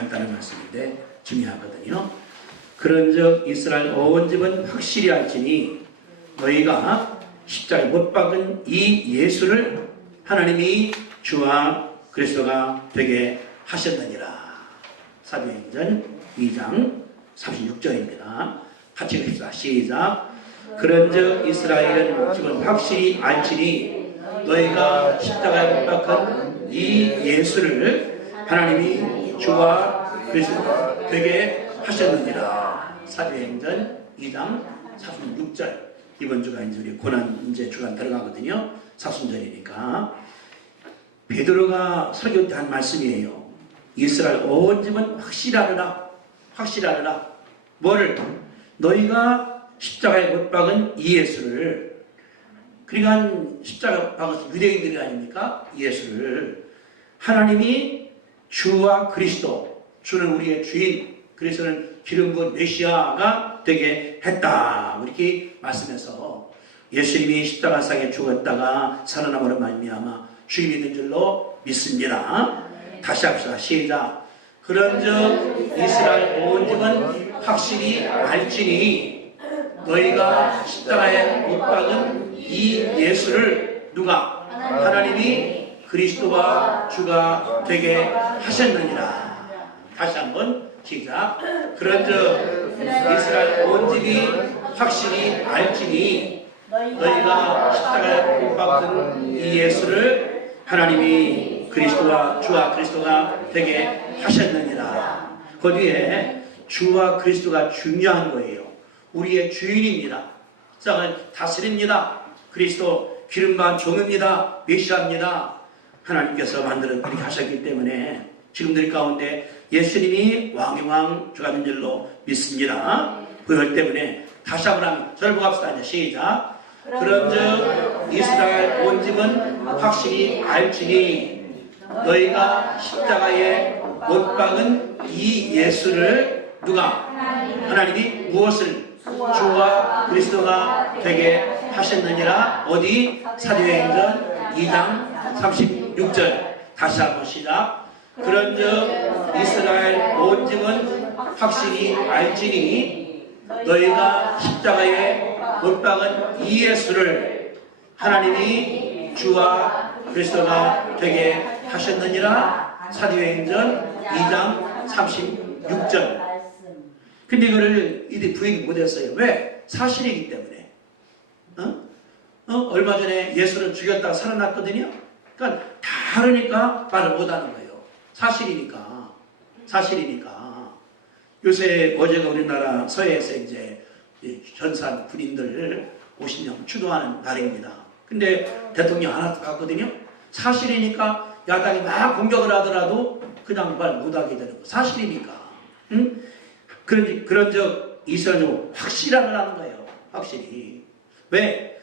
간단한 말씀인데 중요하거든요. 그런즉 이스라엘 온 집은 확실히 알지니 너희가 십자가에 못 박은 이 예수를 하나님이 주와 그리스도가 되게 하셨느니라. 사도행전 2장 36절입니다. 같이 읽읍시다. 시작. 그런즉 이스라엘 집은 확실히 알지니 너희가 십자가에 못 박은 이 예수를 하나님이 주와 그리스도가 되게 하셨느니라. 사도행전 2장 46절. 이번 주가 이제 우리 고난 이제 주간 들어가거든요. 사순절이니까. 베드로가 설교 때 한 말씀이에요. 이스라엘 온 집은 확실하라. 확실하라. 뭐를? 너희가 십자가에 못 박은 이 예수를. 그러니까 십자가 박은 유대인들이 아닙니까? 예수를. 하나님이 주와 그리스도. 주는 우리의 주인. 그리스도는 기름 부은 메시아가 되게 했다. 이렇게 말씀해서 예수님이 십자가상에 죽었다가 살아남으로 말미암아 주님이 된 줄로 믿습니다. 다시 합시다. 시작. 그런즉 이스라엘 온 집은 확실히 알지니 너희가 십자가에 못 박은 이 예수를 누가? 하나님이 그리스도와 주가 되게 하셨느니라. 다시 한번 시작. 그런즉 이스라엘 온 집이 확실히 알지니 너희가 십자가에 못 박은 이 예수를 하나님이 그리스도와 주와 그리스도가 되게 하셨느니라. 그 뒤에 주와 그리스도가 중요한 거예요. 우리의 주인입니다. 십자가는 다스립니다. 그리스도 기름부은 종입니다. 메시아입니다. 하나님께서 만들어 그렇게 하셨기 때문에 지금들 가운데 예수님이 왕의 왕 주가 된 줄로 믿습니다. 그것 때문에 다시 한번 저를 보고 합시다. 이제 시작. 그런즉 이스라엘 온 집은 확실히 알지니 너희가 십자가에 못 박은 이 예수를 누가? 하나님이 무엇을? 주와 그리스도가 되게 하셨느니라. 어디? 사도행전 2장 36절. 다시 한번 시작. 그런즉 이스라엘 온 집은 확실히 알지니 너희가 십자가에 못 박은 이 예수를 하나님이 주와 그리스도가 되게 하셨느니라. 사도행전 2장 36절. 근데 이거를 이들이 부인 못했어요. 왜? 사실이기 때문에. 얼마 전에 예수를 죽였다가 살아났거든요. 그러니까 다르니까 말을 못하는 거예요. 사실이니까. 사실이니까. 요새 어제가 우리나라 서해에서 이제 전산 군인들 50명 추도하는 날입니다. 근데 대통령 하나 갔거든요. 사실이니까 야당이 막 공격을 하더라도 그냥 말 못하게 되는 거. 사실이니까. 응? 그런즉 이스라엘은 확실함을 하는 거예요. 확실히. 왜?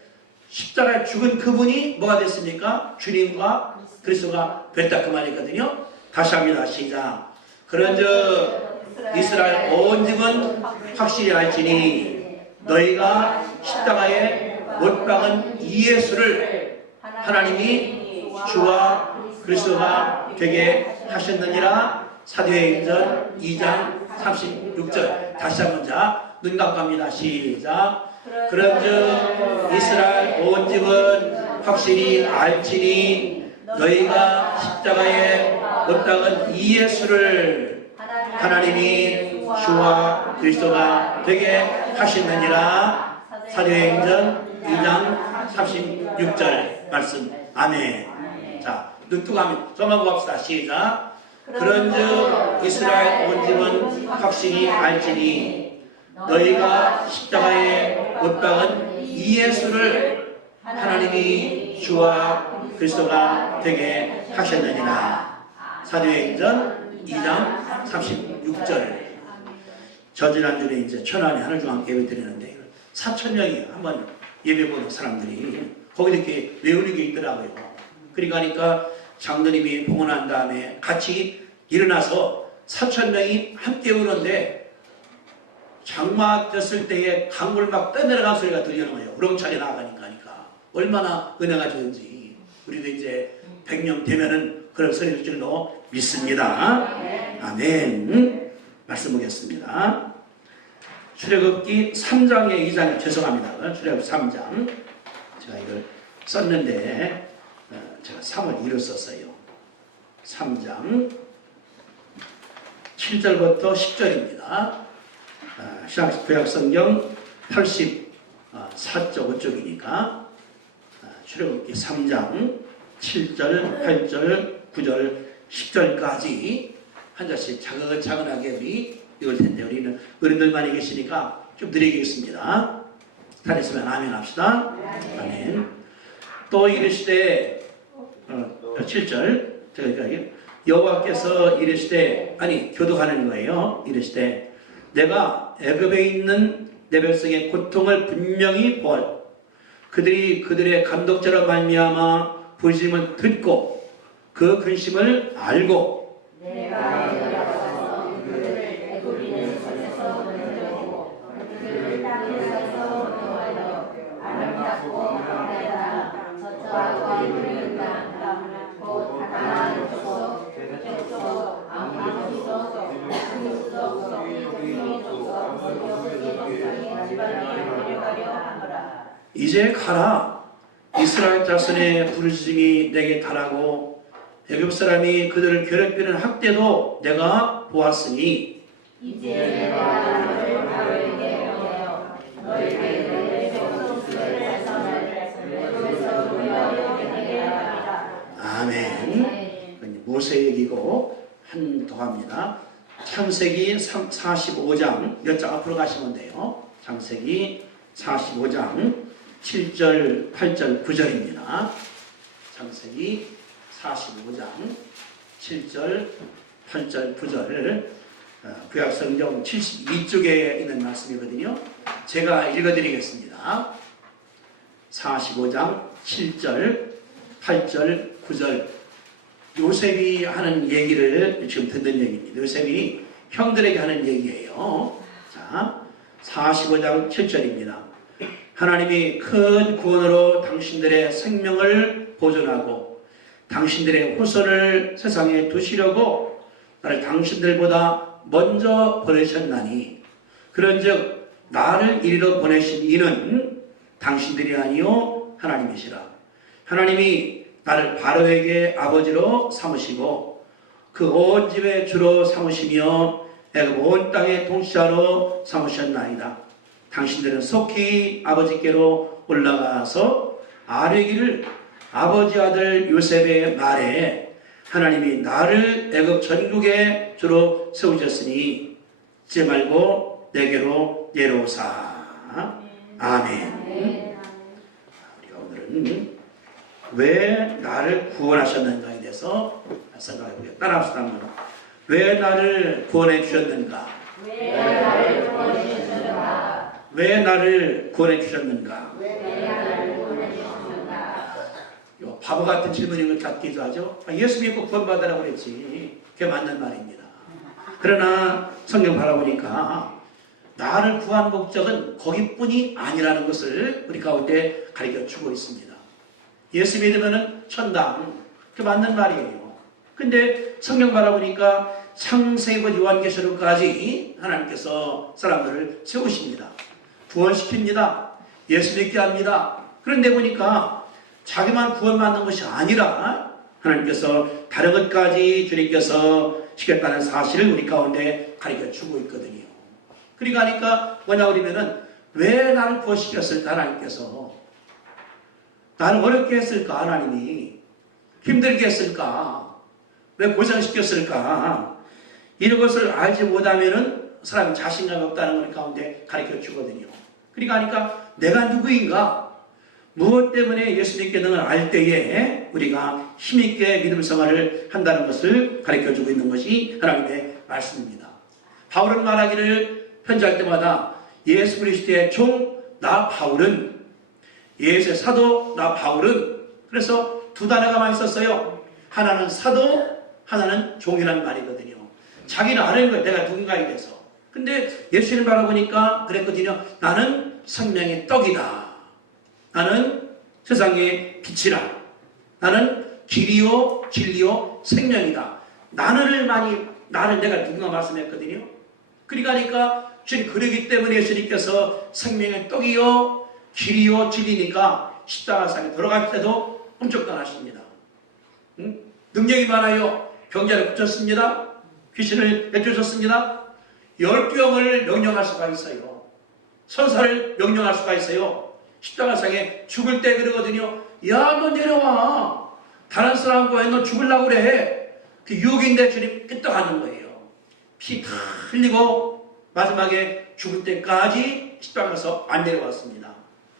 십자가에 죽은 그분이 뭐가 됐습니까? 주님과 그리스도가 됐다 그 말이거든요. 다시 합니다. 시작. 그런즉 이스라엘 온 집은 확실히 알지니 너희가 십자가에 못 박은 이 예수를 하나님이 주와 그리스도가 되게 하셨느니라. 사도행전 2장 36절. 다시 한번 자, 눈 감고 합니다. 시작. 그런즉 이스라엘 온 집은 확실히 알지니 너희가 십자가에 못 박은 이 예수를 하나님이 주와 그리스도가 되게 하시느니라. 사도행전 2장 36절 말씀. 아멘. 자, 눈 뜨고 하면 저만 보고 합시다. 시작. 그런즉 이스라엘 온 집은 확실히 알지니 너희가 십자가에 못 박은 이 예수를 하나님이 주와 그리스도가 되게 하셨느니라. 사도행전 2장 36절. 저지난주에 이제 천안에 하늘중앙 예배 드리는데 4,000명이 한번 예배 보는 사람들이 거기 이렇게 외우는 게 있더라고요. 그러니까 장로님이 봉헌한 다음에 같이 일어나서 4,000명이 함께 우는데 장마 됐을 때에 강물 막 떠내려가는 소리가 들리는 거예요. 우렁차게 나가니까. 얼마나 은혜가 좋은지. 우리도 이제 100년 되면은 그런 소리일 줄로 믿습니다. 아멘. 말씀 보겠습니다. 출애굽기 3장의 2장, 죄송합니다. 출애굽 3장. 제가 이걸 썼는데 제가 3을 2로 썼어요. 3장 7절부터 10절입니다. 구약성경 84쪽이니까 출애굽기 3장 7절, 8절, 9절, 10절까지 한 절씩 차근차근하게 우리 읽을 텐데, 우리는 어른들 많이 계시니까 좀 느리겠습니다. 다 있으면 아멘 합시다. 아멘. 또 이르시되 7절 여호와께서 이르시되, 아니 교독하는 거예요. 이르시되 내가 애굽에 있는 내 백성의 고통을 분명히 보았. 그들이 그들의 감독자로 말미암아 부르심을 듣고 그 근심을 알고 내가 내려가서 그들을 애굽인의 손에서 건져내고 그들을 땅에서 넣어서 아름답고 강하다 저쪽과 이르는 땅 곧 가나안 족속 저쪽 암몬 족속 그 족속 이 족속 족속의 지방에 데려가려 하노라. 이제 가라. 이스라엘 자손의 부르심이 내게 달하고 애굽 사람이 그들을 괴롭히는 학대도 내가 보았으니 이제 내가 너를 바로에게 명하여 너에게 내 백성들의 백성을 애굽에서 구하여 내게 하리라. 아멘. 모세 얘기고 한동합니다. 창세기 45장 몇 장 앞으로 가시면 돼요. 창세기 45장 7절, 8절, 9절입니다. 창세기 45장 7절, 8절, 9절 구약성경 72쪽에 있는 말씀이거든요. 제가 읽어드리겠습니다. 45장 7절, 8절, 9절 요셉이 하는 얘기를 지금 듣는 얘기입니다. 요셉이 형들에게 하는 얘기예요. 자, 45장 7절입니다. 하나님이 큰 구원으로 당신들의 생명을 보존하고 당신들의 후손을 세상에 두시려고 나를 당신들보다 먼저 보내셨나니 그런즉 나를 이리로 보내신 이는 당신들이 아니요 하나님이시라. 하나님이 나를 바로에게 아버지로 삼으시고 그 온 집의 주로 삼으시며 애굽 온 땅의 통치자로 삼으셨나이다. 당신들은 속히 아버지께로 올라가서 아뢰기를 아버지 아들 요셉의 말에 하나님이 나를 애굽 전국의 주로 세우셨으니 이제 말고 내게로 내려오사. 아멘. 우리가 오늘은 왜 나를 구원하셨는가에 대해서 생각해 보겠습니다. 따라합시다. 한번. 왜 나를 구원해 주셨는가? 왜 나를 구원해 주셨는가? 왜 나를 구원해 주셨는가? 바보 같은 질문인 것 같기도 하죠. 예수 믿고 구원받으라고 그랬지. 그게 맞는 말입니다. 그러나 성경 바라보니까 나를 구한 목적은 거기뿐이 아니라는 것을 우리 가운데 가르쳐 주고 있습니다. 예수 믿으면 천당. 그게 맞는 말이에요. 근데 성경 바라보니까 창세기부터 요한계시록까지 하나님께서 사람들을 세우십니다. 구원시킵니다. 예수 믿게 합니다. 그런데 보니까 자기만 구원받는 것이 아니라 하나님께서 다른 것까지 주님께서 시켰다는 사실을 우리 가운데 가르쳐 주고 있거든요. 그러니까 뭐냐 그러면은 왜 나를 구원시켰을까 하나님께서? 나를 어렵게 했을까 하나님이? 힘들게 했을까? 왜 고생시켰을까? 이런 것을 알지 못하면은 사람이 자신감이 없다는 것 가운데 가르쳐 주거든요. 그러니까 내가 누구인가? 무엇 때문에 예수 믿게 되는 걸 알 때에 우리가 힘있게 믿음 생활을 한다는 것을 가르쳐 주고 있는 것이 하나님의 말씀입니다. 바울은 말하기를 편지할 때마다 예수 그리스도의 종 나 바울은, 예수의 사도 나 바울은, 그래서 두 단어가만 있었어요. 하나는 사도, 하나는 종이라는 말이거든요. 자기는 아는 거예요. 내가 누군가에 대해서. 근데 예수님 바라보니까 그랬거든요. 나는 생명의 떡이다. 나는 세상의 빛이라. 나는 길이요 진리요 생명이다. 나를 내가 누군가 말씀했거든요. 그러니까 주님 그러기 때문에 예수님께서 생명의 떡이요 길이요 진리니까 십자가상에 돌아갈 때도 엄청 떠나십니다. 응? 능력이 많아요. 병자를 고쳤습니다. 귀신을 내쫓았습니다. 열병을 명령할 수가 있어요. 천사를 명령할 수가 있어요. 십자가상에 죽을 때 그러거든요. 야, 너 내려와. 다른 사람과 너 죽으려고 그래. 그 유혹인데 주님 끄떡하는 거예요. 피 다 흘리고 마지막에 죽을 때까지 십자가에서 안 내려왔습니다.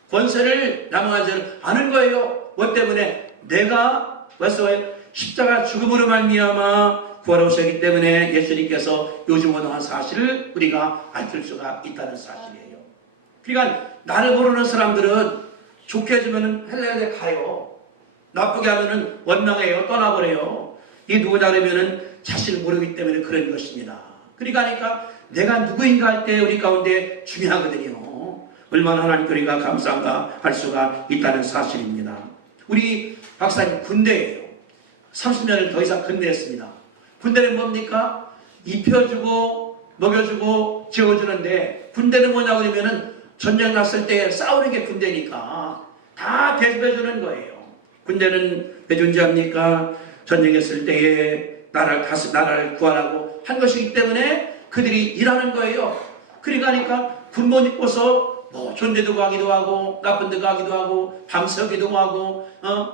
권세를 남용하지 않은 거예요. 뭐 때문에? 내가 벌써 십자가 죽음으로 말미암아 구하러오셨기 때문에 예수님께서 요즘 원한 사실을 우리가 알릴 수가 있다는 사실이에요. 그러니까 나를 모르는 사람들은 좋게 해주면 헬레레 가요. 나쁘게 하면은 원망해요. 떠나버려요. 이게 누구냐 그러면은 자신을 모르기 때문에 그런 것입니다. 그러니까 내가 누구인가 할 때 우리 가운데 중요하거든요. 얼마나 하나님께 우리가 감사한가 할 수가 있다는 사실입니다. 우리 박사님 군대예요. 30년을 더 이상 근무했습니다. 군대는 뭡니까? 입혀주고 먹여주고 재워주는데 군대는 뭐냐고 그러면은 전쟁 났을 때 싸우는 게 군대니까 다 대접해주는 거예요. 군대는 왜 존재합니까? 전쟁했을 때에 나라를 구하라고 한 것이기 때문에 그들이 일하는 거예요. 그러니까 군복 입고서 뭐 존대도 가기도 하고 나쁜 데 가기도 하고 밤새기도 하고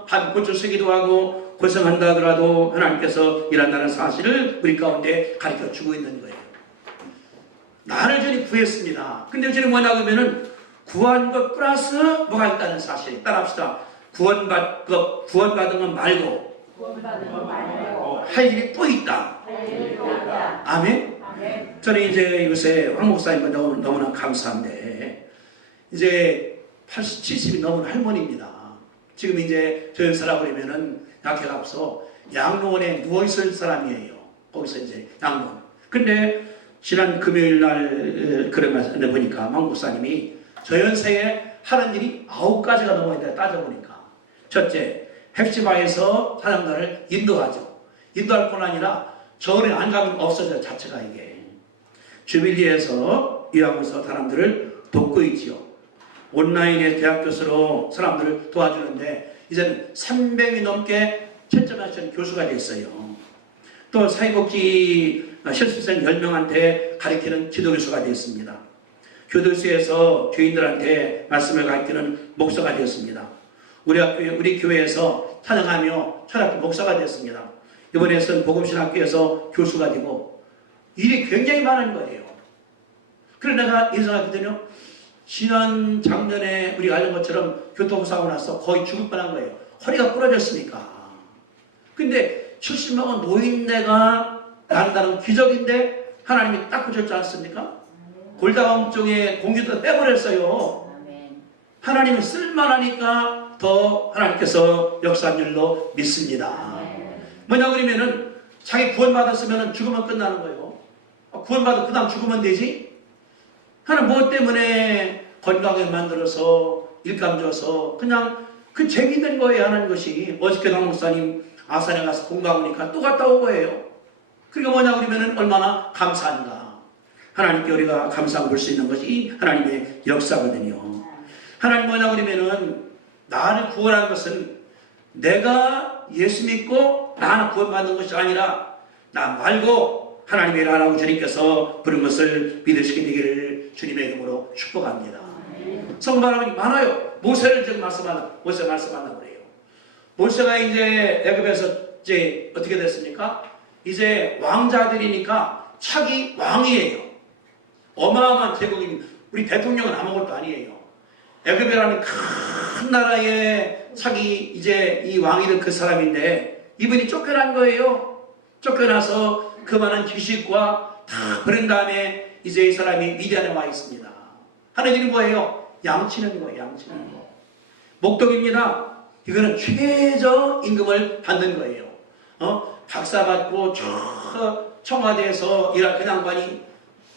밤꽃을 새기도 하고 고생한다 하더라도 하나님께서 일한다는 사실을 우리 가운데 가르쳐주고 있는 거예요. 나를 주님 구했습니다. 근데 주님 뭐냐 그러면은 구한 것 플러스 뭐가 있다는 사실. 따라합시다. 구원받은 것 말고 할 일이 또 있다. 아멘? 저는 이제 요새 황 목사님과 너무나 감사한데 이제 80, 70이 넘은 할머니입니다. 지금 이제 저 연세라고 그러면은 약해가 없어 양로원에 누워있을 사람이에요. 거기서 이제 양로원. 근데 지난 금요일 날 그러면서 보니까 황 목사님이 저 연세에 하는 일이 9가지가 넘어야 돼. 따져보니까 첫째, 헵시바에서 사람들을 인도하죠. 인도할 뿐 아니라 절에 안 가면 없어져 자체가 이게. 주빌리에서 유학원서 사람들을 돕고 있지요. 온라인의 대학 교수로 사람들을 도와주는데 이제는 300이 넘게 채점하신 교수가 됐어요. 또 사회복지 실습생 10명한테 가르치는 지도교수가 됐습니다. 교도소에서 교인들한테 말씀을 가르치는 목사가 되었습니다. 우리 교회에서 찬양하며 철학교 목사가 됐습니다. 이번에는 복음신학교에서 교수가 되고 일이 굉장히 많은 거예요. 그래서 내가 인상했거든요. 지난 작년에 우리가 알는 것처럼 교통사고 나서 거의 죽을 뻔한 거예요. 허리가 부러졌으니까. 근데 70명은 노인네가 난다는 기적인데 하나님이 딱 고쳤지 않습니까? 골다공증에 공기도 빼버렸어요. 하나님이 쓸만하니까 더 하나님께서 역사한 줄로 믿습니다. 뭐냐 그러면은 자기 구원받았으면 죽으면 끝나는 거예요. 구원받아 그 다음 죽으면 되지? 하나님 뭐 때문에 건강하게 만들어서 일감 줘서 그냥 그 재미있는 거예요 하는 것이. 어저께 당 목사님 아산에 가서 공부하고 오니까 또 갔다 온 거예요. 그게 뭐냐 그러면은 얼마나 감사한가. 하나님께 우리가 감사한 볼 수 있는 것이 하나님의 역사거든요. 하나님 뭐냐 그러면은 나를 구원한 것은 내가 예수 믿고 나는 구원받는 것이 아니라 나 말고 하나님의 일하라고 주님께서 부른 것을 믿을 수 있게 되기를 주님의 이름으로 축복합니다. 성도 여러분이 많아요. 모세를 지금 모세 말씀한다고 그래요. 모세가 이제 애굽에서 이제 어떻게 됐습니까? 이제 왕자들이니까 차기 왕이에요. 어마어마한 제국입니다. 우리 대통령은 아무것도 아니에요. 애굽이라는 큰 나라의 차기 이제 이 왕이 된 그 사람인데 이분이 쫓겨난 거예요. 쫓겨나서 그 많은 지식과 다 버린 다음에 이제 이 사람이 미디안에 와 있습니다. 하는 일이 뭐예요? 양치는 거예요. 양치는 거. 목동입니다. 이거는 최저 임금을 받는 거예요. 박사 받고 청와대에서 일할 그 양반이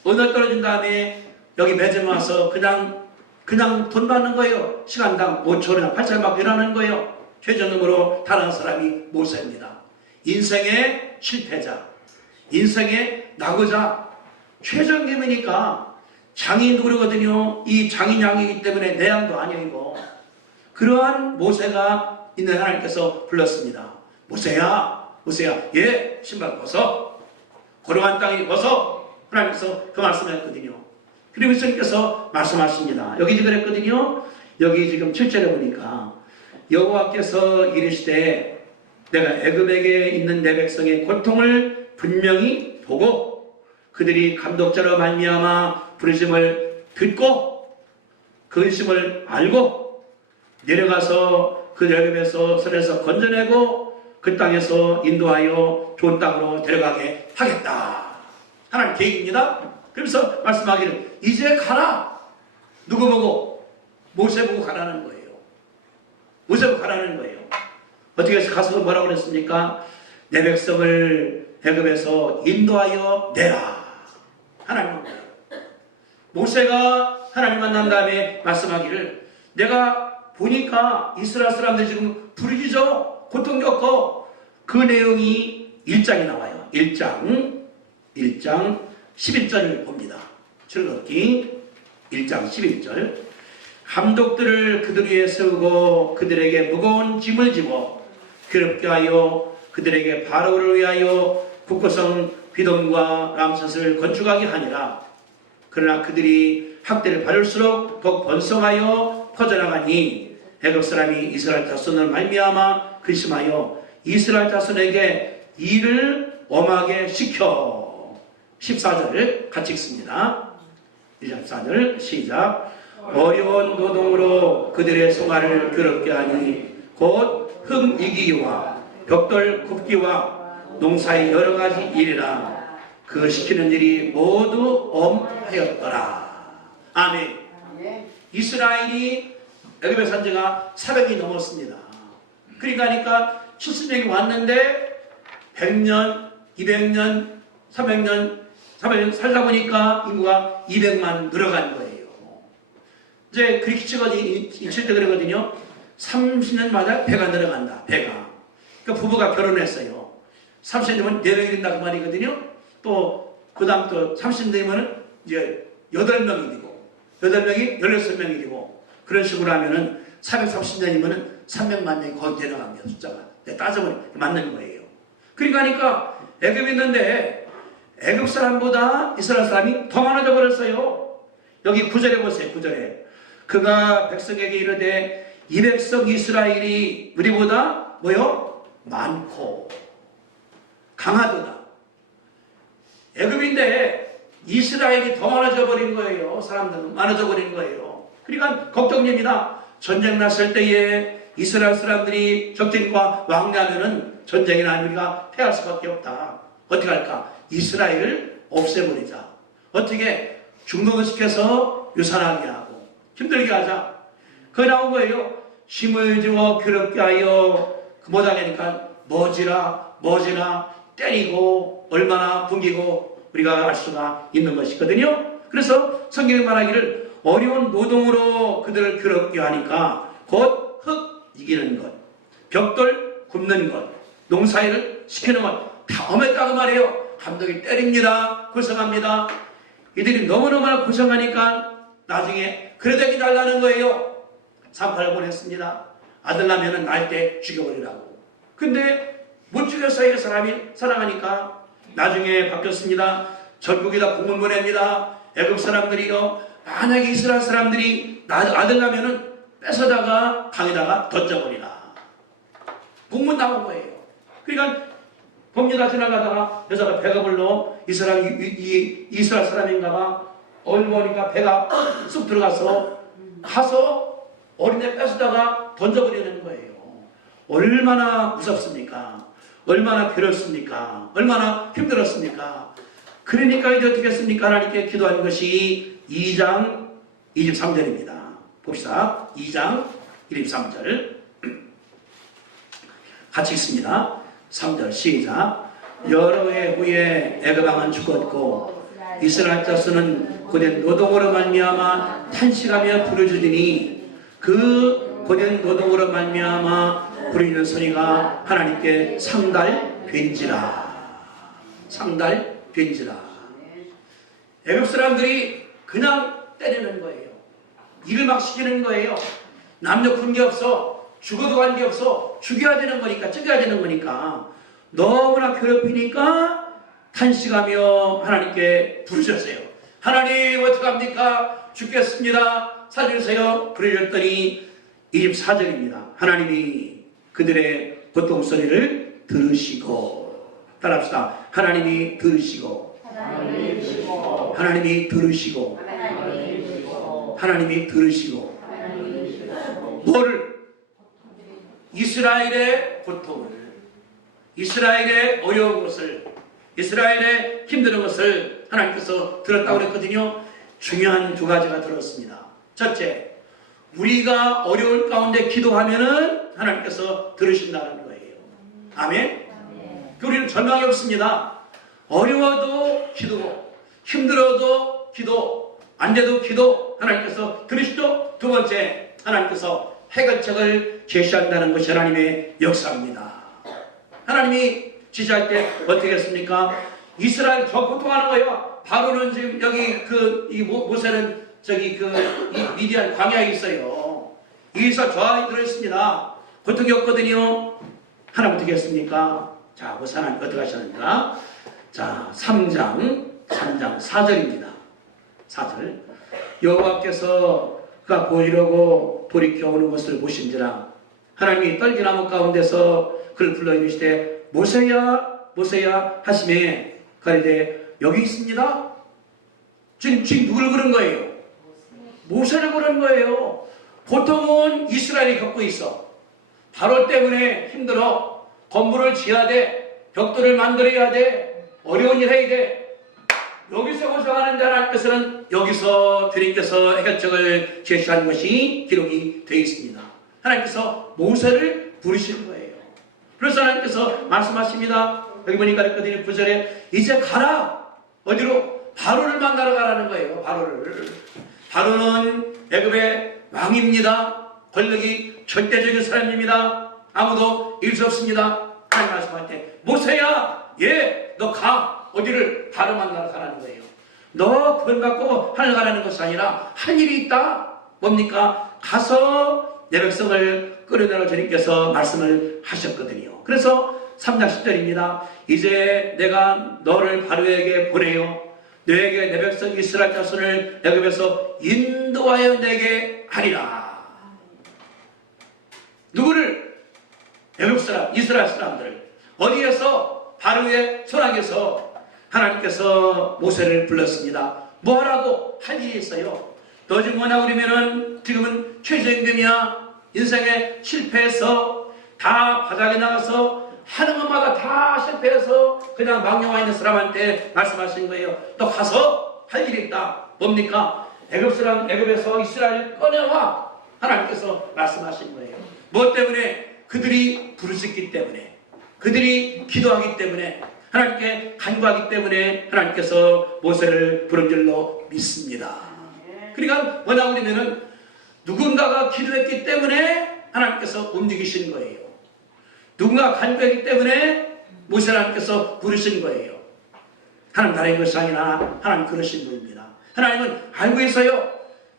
언어 떨어진 다음에 여기 매점 와서 그냥 돈 받는 거예요. 시간당 5천원이나 8천원 받고 일하는 거예요. 최저임금으로 다른 사람이 모세입니다. 인생의 실패자, 인생의 낙오자, 최저임금이니까 장이 누구거든요. 이 장인 양이기 때문에 내 양도 아니고 그러한 모세가 있는 하나님께서 불렀습니다. 모세야, 모세야, 예, 신발 벗어. 걸어간 땅에 벗어. 하나님께서 그 말씀을 했거든요. 그리고 예수님께서 말씀하십니다. 여기 그랬거든요. 여기 지금 7절에 보니까 여호와께서 이르시되 내가 애굽에게 있는 내 백성의 고통을 분명히 보고 그들이 감독자로 말미암아 부르심을 듣고 그 의심을 알고 내려가서 그 애굽에서 설에서 건져내고 그 땅에서 인도하여 좋은 땅으로 데려가게 하겠다. 하나님 계획입니다. 그래서 말씀하기를 이제 가라. 누구 보고? 모세 보고 가라는 거예요. 모세 보고 가라는 거예요. 어떻게 해서 가서 뭐라고 그랬습니까? 내 백성을 애굽에서 인도하여 내라. 하나님 거예요. 모세가 하나님 만난 다음에 말씀하기를 내가 보니까 이스라엘 사람들이 지금 부르짖어 고통 겪고 그 내용이 1장에 나와요. 1장 11절을 봅니다. 출애굽기 1장 11절 감독들을 그들 위에 세우고 그들에게 무거운 짐을 지고 괴롭게 하여 그들에게 바로를 위하여 국고성 비돔과 람셋을 건축하게 하니라. 그러나 그들이 학대를 받을수록 더욱 번성하여 퍼져나가니 애굽 사람이 이스라엘 자손을 말미암아 근심하여 이스라엘 자손에게 일을 엄하게 시켜. 14절을 같이 읽습니다. 1장 14절 시작. 어려운 노동으로 그들의 송아를 괴롭게 하니 곧 흙 이기기와 벽돌 굽기와 농사의 여러 가지 일이라. 그 시키는 일이 모두 엄하였더라. 아멘. 이스라엘이 애굽에 산 지가 400년이 넘었습니다. 그러니까 70년이 왔는데 100년, 200년, 300년 살다 보니까 인구가 200만 늘어간 거예요. 이제 그렇게 치거든요. 그러거든요. 30년마다 배가 늘어간다. 배가. 그러니까 부부가 결혼했어요. 30년이면 4명이 된다 그 말이거든요. 또 그 다음 또 30년이면 이제 8명이 되고 8명이 16명이 되고 그런 식으로 하면은 430년이면은 300만 명이 거의 되어갑니다. 숫자가. 따져보니 맞는 거예요. 그러니까 애굽이 있는데 애굽 사람보다 이스라엘 사람이 더 많아져 버렸어요. 여기 9절에 보세요. 9절에 그가 백성에게 이르되 이 백성 이스라엘이 우리보다 뭐요? 많고 강하도다. 애굽인데 이스라엘이 더 많아져 버린 거예요. 사람들은 많아져 버린 거예요. 그러니까 걱정입니다. 전쟁 났을 때에 이스라엘 사람들이 적진과 왕래하면은 전쟁이나 우리가 패할 수밖에 없다. 어떻게 할까? 이스라엘을 없애버리자. 어떻게? 중동시켜서 유산하게 하고 힘들게 하자. 그거 나온 거예요. 힘을 주어 괴롭게 하여 못하게니까 머지나 때리고 얼마나 붕기고 우리가 알 수가 있는 것이거든요. 그래서 성경이 말하기를 어려운 노동으로 그들을 괴롭게 하니까 곧 흙 이기는 것, 벽돌 굽는 것, 농사일을 시키는 것 다 엄했다고 말해요. 감독이 때립니다. 고생합니다. 이들이 너무너무 고생하니까 나중에 그래도 기달라는 거예요. 38을 보냈습니다. 아들 나면은 날 때 죽여버리라고. 근데 못 죽였어요. 이 사람이 사랑하니까. 나중에 바뀌었습니다. 전국에 다 공문 보냅니다. 애굽 사람들이요. 만약에 이스라엘 사람들이 아들 나면은 뺏어다가 강에다가 던져버리라. 공문 나온 거예요. 그러니까 봅니다. 지나가다가 여자가 배가 불러 이 사람이 이스라엘 사람인가봐. 얼른 보니까 배가 쑥 들어가서 어린애 뺏어다가 던져버리는 거예요. 얼마나 무섭습니까? 얼마나 괴롭습니까? 얼마나 힘들었습니까? 그러니까 이제 어떻게 했습니까? 하나님께 기도한 것이 2장 23절입니다. 봅시다. 2장 23절 같이 읽습니다. 3절 시작. 여러 해 후에 애굽 왕은 죽었고 이스라엘 자손은 고된 노동으로 말미암아 탄식하며 부르짖으니 그 고된 노동으로 말미암아 부르짖는 소리가 하나님께 상달되었더라. 벤지라. 상달 벤지라. 애국 사람들이 그냥 때리는 거예요. 일을 막 시키는 거예요. 남녀 관계없어. 죽어도 관계없어. 죽여야 되는 거니까, 죽여야 되는 거니까. 너무나 괴롭히니까 탄식하며 하나님께 부르셨어요. 하나님 어떡합니까? 죽겠습니다. 살려주세요. 그러셨더니 24절입니다. 하나님이 그들의 고통 소리를 들으시고, 따라합시다. 하나님이 들으시고, 하나님이 들으시고, 하나님이 들으시고, 뭐를? 이스라엘의 고통을, 이스라엘의 어려운 것을, 이스라엘의 힘든 것을 하나님께서 들었다고 그랬거든요. 중요한 두 가지가 들었습니다. 첫째, 우리가 어려울 가운데 기도하면은 하나님께서 들으신다는 거예요. 아멘? 우리는 절망이 없습니다. 어려워도 기도, 힘들어도 기도, 안 돼도 기도, 하나님께서 들으시죠? 두 번째, 하나님께서 해결책을 제시한다는 것이 하나님의 역사입니다. 하나님이 지시할 때 어떻게 했습니까? 이스라엘 저 고통하는 거예요. 바로는 지금 여기 이 모세는 저기 이 미디안 광야에 있어요. 여기서 저항이 들어있습니다. 고통이 없거든요. 하나님 어떻게 했습니까? 자, 모세 하나님 어떻게 하셨는가? 자, 3장 4절입니다. 4절. 여호와께서 그가 보이려고 돌이켜 오는 것을 보신지라 하나님이 떨기나무 가운데서 그를 불러 이르시되 모세야 모세야 하시매 가리되 여기 있습니다. 지금 누구를 부른 거예요? 모세를 부른 거예요. 고통은 이스라엘이 겪고 있어. 바로 때문에 힘들어. 건물을 지어야 돼. 벽돌을 만들어야 돼. 어려운 일 해야 돼. 여기서 고생하는 하나님께서는 여기서 주님께서 해결책을 제시한 것이 기록이 되어 있습니다. 하나님께서 모세를 부르시는 거예요. 그래서 하나님께서 말씀하십니다. 여기 보니까 그랬거든요. 9절에 이제 가라. 어디로? 바로를 만나러 가라는 거예요. 바로는 애굽의 왕입니다. 권력이 절대적인 사람입니다. 아무도 이길 수 없습니다. 하나님 말씀할 때 모세야, 예, 너 가. 어디를? 바로 만나러 가라는 거예요. 너 구원 받고 하늘 가라는 것이 아니라 할 일이 있다. 뭡니까? 가서 내 백성을 끌어내라 주님께서 말씀을 하셨거든요. 그래서 3장 10절입니다. 이제 내가 너를 바로에게 보내요. 너에게 내 백성 이스라엘 자손을 애굽에서 인도하여 내게 하리라. 누구를? 애굽 사람, 이스라엘 사람들을. 어디에서? 바로의 소나기에서 하나님께서 모세를 불렀습니다. 뭐 하라고? 할 일이 있어요. 너 지금 뭐냐 그러면은 지금은 최저임금이야. 인생에 실패해서 다 바닥에 나가서 하는 것마다 다 실패해서 그냥 망령와 있는 사람한테 말씀하신 거예요. 너 가서 할 일이 있다. 뭡니까? 애굽에서 이스라엘을 꺼내와. 하나님께서 말씀하신 거예요. 뭐 때문에? 그들이 부르셨기 때문에, 그들이 기도하기 때문에, 하나님께 간구하기 때문에 하나님께서 모세를 부른 줄로 믿습니다. 그러니까 뭐냐 그러면은 누군가가 기도했기 때문에 하나님께서 움직이신 거예요. 누군가가 간구했기 때문에 모세 하나님께서 부르신 거예요. 하나님 나라의 것이 아니라 하나님 그러신 분입니다. 하나님은 알고 있어요.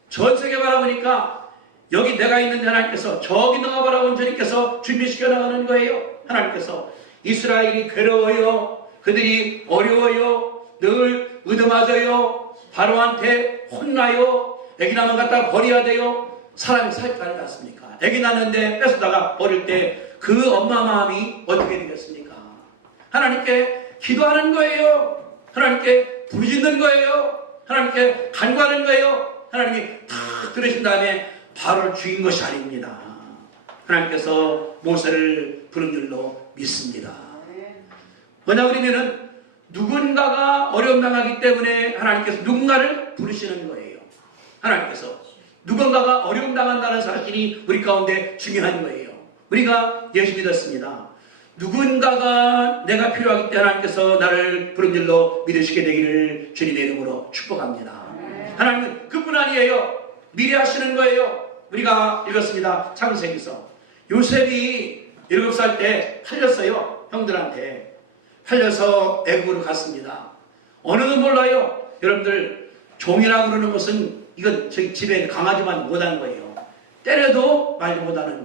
전 세계 바라보니까 여기 내가 있는데 하나님께서 저기 너가 바라본 주님께서 준비시켜 나가는 거예요. 하나님께서 이스라엘이 괴로워요. 그들이 어려워요. 늘 얻어맞아요. 바로한테 혼나요. 애기 낳으면 갖다가 버려야 돼요. 사람이 살까 안 낳습니까? 애기 낳는데 뺏어다가 버릴 때 그 엄마 마음이 어떻게 되겠습니까? 하나님께 기도하는 거예요. 하나님께 부르짖는 거예요. 하나님께 간구하는 거예요. 하나님이 다 들으신 다음에 바로를 죽인 것이 아닙니다. 하나님께서 모세를 부른 줄로 믿습니다. 뭐냐 그러면은 누군가가 어려움 당하기 때문에 하나님께서 누군가를 부르시는 거예요. 하나님께서 누군가가 어려움 당한다는 사실이 우리 가운데 중요한 거예요. 우리가 예수 믿었습니다. 누군가가 내가 필요하기 때문에 하나님께서 나를 부른 줄로 믿으시게 되기를 주님의 이름으로 축복합니다. 하나님은 그뿐 아니에요. 미리 하시는 거예요. 우리가 읽었습니다. 창세기서 요셉이 7살 때 팔렸어요. 형들한테. 팔려서 애국으로 갔습니다. 어느도 몰라요. 여러분들 종이라고 그러는 것은 이건 저희 집에 강아지만 못하는 거예요. 때려도 말 못하는 거예요.